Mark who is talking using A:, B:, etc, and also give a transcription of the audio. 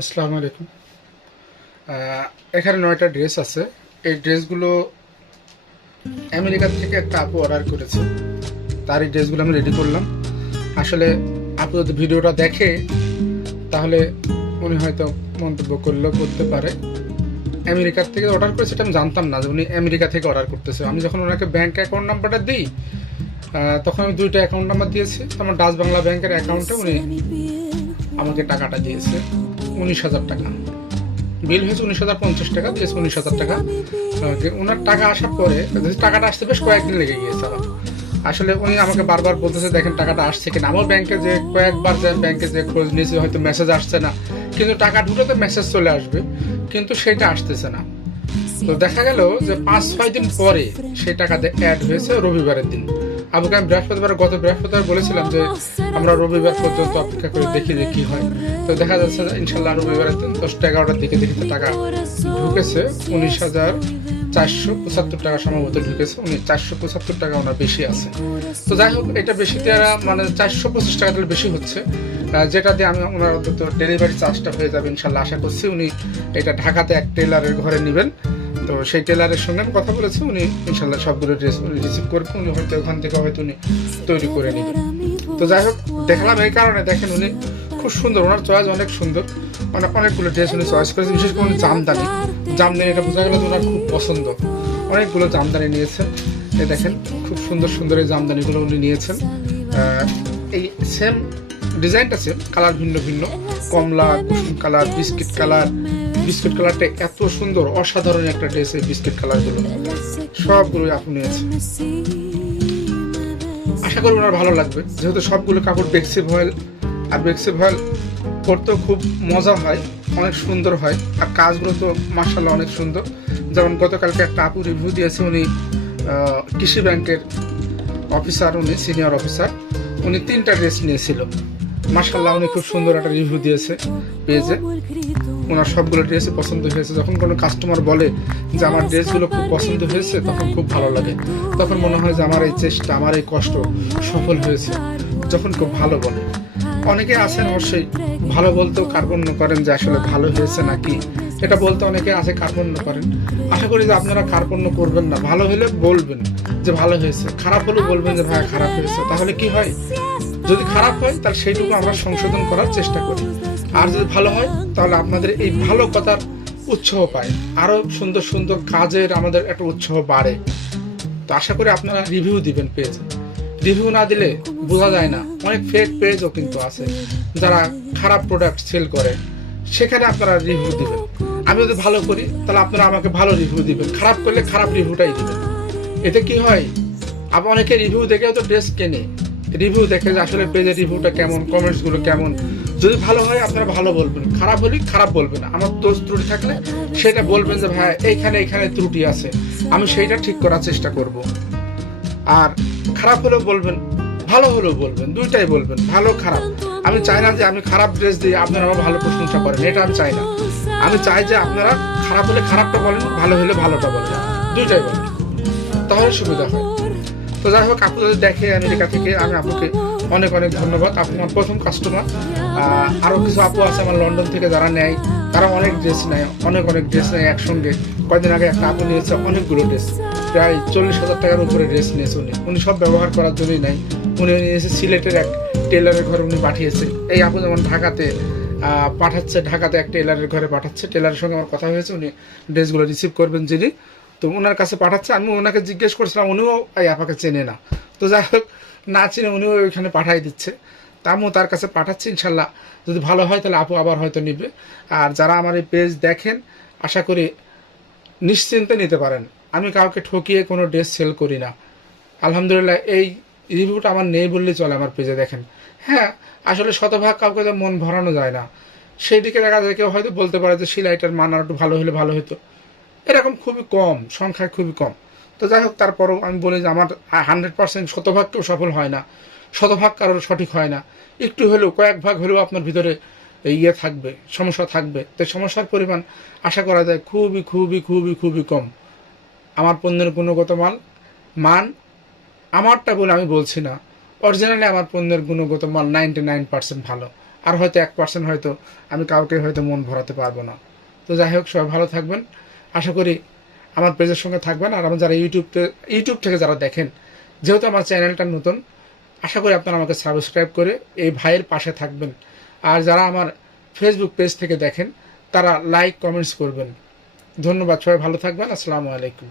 A: আসসালামু আলাইকুম। এখানে নয়টা ড্রেস আছে। এই ড্রেসগুলো আমেরিকা থেকে একটা আপু অর্ডার করেছে। তার এই ড্রেসগুলো আমি রেডি করলাম। আসলে আপু যদি ভিডিওটা দেখে, তাহলে উনি হয়তো মন্তব্য করলেও করতে পারে। আমেরিকার থেকে অর্ডার করেছে এটা আমি জানতাম না যে উনি আমেরিকা থেকে অর্ডার করতেছে। আমি যখন ওনাকে ব্যাঙ্ক অ্যাকাউন্ট নাম্বারটা দিই তখন আমি দুইটা অ্যাকাউন্ট নাম্বার দিয়েছি। আমার ডাচ বাংলা ব্যাংকের অ্যাকাউন্টে উনি আমাকে টাকাটা দিয়েছে উনিশ হাজার টাকা। বিল হয়েছে উনিশ হাজার পঞ্চাশ টাকা, দিয়েছে উনিশ হাজার টাকা। ওনার টাকা আসার পরে টাকাটা আসতে বেশ কয়েকদিন লেগে গিয়েছে আমার। আসলে উনি আমাকে বারবার বলতেছে, দেখেন, টাকাটা আসছে কিনা? আমার ব্যাংকে যে কয়েকবার যে ব্যাংকে যে খোঁজ নিয়েছে, হয়তো মেসেজ আসছে না। কিন্তু টাকা ঢুকলে মেসেজ চলে আসবে, কিন্তু সেটা আসতেছে না। তো দেখা গেল যে পাঁচ, ছয় দিন পরে সেই টাকাতে অ্যাড হয়েছে রবিবারের দিন। আবুকে আমি বৃহস্পতিবার, গত বৃহস্পতিবার বলেছিলাম যে, আমরা রবিবার পর্যন্ত অপেক্ষা করে দেখি যে কি হয়। তো দেখা যাচ্ছে ইনশাল্লাহ রবিবার দশটা এগারোটার দিকে দেখি টাকা ঢুকেছে উনিশ হাজার চারশো পঁচাত্তর টাকা সম্ভবত ঢুকেছে। উনি চারশো পঁচাত্তর টাকা ওনার বেশি আছে। তো যাই হোক, এটা বেশি দেওয়া মানে চারশো পঁচিশ টাকা দিলে বেশি হচ্ছে। যেটা দিয়ে আমি ওনার অন্তত ডেলিভারি চার্জটা হয়ে যাবে ইনশাল্লাহ আশা করছি উনি এটা ঢাকাতে এক টেলারের ঘরে নেবেন। তো সেই টেলারের সঙ্গে আমি কথা বলেছি, উনি ইনশাল্লাহ সবগুলো ড্রেস রিসিভ করবেন উনি হয়তো ওখান থেকে হয়তো উনি তৈরি করে নেবেন তো যাই হোক, দেখলাম এই কারণে, দেখেন উনি খুব সুন্দর, ওনার চয়েস অনেক সুন্দর। মানে অনেকগুলো ড্রেস উনি চয়েস করেছেন, বিশেষ করে উনি জামদানি। জামদানি এটা বোঝা গেল ওনার খুব পছন্দ। অনেকগুলো জামদানি নিয়েছেন। এ দেখেন, খুব সুন্দর সুন্দর এই জামদানিগুলো উনি নিয়েছেন। এই সেম ডিজাইনটা সেম কালার ভিন্ন ভিন্ন। কমলা, কুসুম কালার, বিস্কিট কালার বিস্কিট কালারটা এত সুন্দর, অসাধারণ একটা ড্রেস এই বিস্কিট কালারগুলো। সবগুলোই আপনি নিয়েছেন আশা করি ওনার ভালো লাগবে। যেহেতু সবগুলো কাপড় বেক্সি ভয়েল আর বেক্সি ভয়েল করতেও খুব মজা হয়, অনেক সুন্দর হয়। আর কাজগুলো তো মার্শাল্লাহ অনেক সুন্দর। যেমন গতকালকে একটা আপু রিভিউ দিয়েছে, উনি কৃষি ব্যাংকের অফিসার উনি সিনিয়র অফিসার উনি তিনটা ড্রেস নিয়েছিল। মার্শাল্লাহ উনি খুব সুন্দর একটা রিভিউ দিয়েছে, পেয়েছে। ওনার সবগুলো ড্রেসই পছন্দ হয়েছে। যখন কোনো কাস্টমার বলে যে আমার ড্রেসগুলো খুব পছন্দ হয়েছে তখন খুব ভালো লাগে। তখন মনে হয় যে আমার এই চেষ্টা আমার এই কষ্ট সফল হয়েছে যখন খুব ভালো বলে। অনেকে আছেন অবশ্যই ভালো বলতেও কার্পণ্য করেন যে আসলে ভালো হয়েছে নাকি। এটা বলতে অনেকে আছে কার্পণ্য করেন। আশা করি যে আপনারা কার্পণ্য করবেন না। ভালো হলে বলবেন যে ভালো হয়েছে। খারাপ হলেও বলবেন যে ভাই খারাপ হয়েছে। তাহলে কি হয়? যদি খারাপ হয় তাহলে সেইটুকু আমরা সংশোধন করার চেষ্টা করি। আর যদি ভালো হয়, তাহলে আপনাদের এই ভালো কথার উৎসাহ পায়। আরও সুন্দর সুন্দর কাজের আমাদের একটা উৎসাহ বাড়ে। তো আশা করি আপনারা রিভিউ দিবেন পেজ রিভিউ না দিলে বোঝা যায় না। অনেক ফেক পেজও কিন্তু আছে, যারা খারাপ প্রোডাক্ট সেল করে। সেখানে আপনারা রিভিউ দিবেন। আমি যদি ভালো করি, তাহলে আপনারা আমাকে ভালো রিভিউ দিবেন। খারাপ করলে খারাপ রিভিউটাই দিবেন। এতে কি হয়? আবার অনেকে রিভিউ দেখেও তো ড্রেস কেনে। রিভিউ দেখে যে আসলে পেজের রিভিউটা কেমন কমেন্টসগুলো কেমন। যদি ভালো হয়, আপনারা ভালো বলবেন। খারাপ হলে খারাপ বলবেন আমার দোষ ত্রুটি থাকলে সেটা বলবেন যে, ভাই, এইখানে এইখানে ত্রুটি আছে। আমি সেইটা ঠিক করার চেষ্টা করব। আর খারাপ হলেও বলবেন, ভালো হলেও বলবেন, দুইটাই বলবেন, ভালো, খারাপ। আমি চাই না যে আমি খারাপ ড্রেস দিয়ে আপনারা আমার ভালো প্রশংসা করেন, এটা আমি চাই না। আমি চাই যে আপনারা খারাপ হলে খারাপটা বলেন, ভালো হলে ভালোটা বলেন। দুইটাই বলেন। তাহলে সুবিধা হয়। তো যাই হোক আপু যদি দেখে আমেরিকা থেকে আমি আপুকে অনেক অনেক ধন্যবাদ। আপনি আমার প্রথম কাস্টমার আরও কিছু আপু আছে আমার লন্ডন থেকে যারা নেয় তারা অনেক ড্রেস নেয়, অনেক অনেক ড্রেস নেয় একসঙ্গে। কয়েকদিন আগে একটা আপু নিয়েছে অনেকগুলো ড্রেস প্রায় চল্লিশ হাজার টাকার উপরে ড্রেস নিয়েছে উনি। উনি সব ব্যবহার করার জন্যই নেয়। উনি নিয়েছে সিলেটের এক টেলারের ঘরে উনি পাঠিয়েছে। এই আপু যেমন ঢাকাতে পাঠাচ্ছে, ঢাকাতে এক টেলারের ঘরে পাঠাচ্ছে। টেলারের সঙ্গে আমার কথা হয়েছে, উনি ড্রেসগুলো রিসিভ করবেন যিনি। তো ওনার কাছে পাঠাচ্ছে, আমি ওনাকে জিজ্ঞেস করছিলাম, উনিও এই আপাকে চেনে না। তো যাই হোক, না চিনে উনিও ওইখানে পাঠাই দিচ্ছে। তা আমিও তার কাছে পাঠাচ্ছি, ইনশাল্লাহ। যদি ভালো হয় তাহলে আপু আবার হয়তো নিবে। আর যারা আমার এই পেজ দেখেন, আশা করি নিশ্চিন্তে নিতে পারেন। আমি কাউকে ঠকিয়ে কোনো ড্রেস সেল করি না। আলহামদুলিল্লাহ, এই রিভিউটা আমার নেই বললেই চলে আমার পেজে দেখেন। হ্যাঁ আসলে শতভাগ কাউকে তো মন ভরানো যায় না। সেই দিকে দেখা যায় কেউ হয়তো বলতে পারে যে, সিলাইটার মান আর একটু ভালো হলে ভালো হতো। এরকম খুবই কম, সংখ্যায় খুবই কম। তো যাই হোক, তারপরও আমি বলি যে আমার হান্ড্রেড পার্সেন্ট শতভাগ কেউ সফল হয় না। শতভাগ কারোর সঠিক হয় না। একটু হলেও কয়েক ভাগ হলেও আপনার ভিতরে ইয়ে থাকবে, সমস্যা থাকবে। তো সমস্যার পরিমাণ আশা করা যায় খুবই খুবই খুবই খুবই কম। আমার পণ্যের গুণগত মান মান, আমারটা বলে আমি বলছি না। অরিজিনালি আমার পণ্যের গুণগত মান নাইনটি নাইন পার্সেন্ট ভালো। আর হয়তো এক পার্সেন্ট হয়তো আমি কাউকে হয়তো মন ভরাতে পারব না। তো যাই হোক, সবাই ভালো থাকবেন। আশা করি আমার পেজের সঙ্গে থাকবেন আর আমার যারা ইউটিউব ইউটিউব থেকে যারা দেখেন, যেহেতু আমার চ্যানেলটা নতুন, আশা করি আপনারা আমাকে সাবস্ক্রাইব করে এই ভাইয়ের পাশে থাকবেন। আর যারা আমার ফেসবুক পেজ থেকে দেখেন, তারা লাইক কমেন্টস করবেন। ধন্যবাদ, সবাই ভালো থাকবেন। আসসালামু আলাইকুম।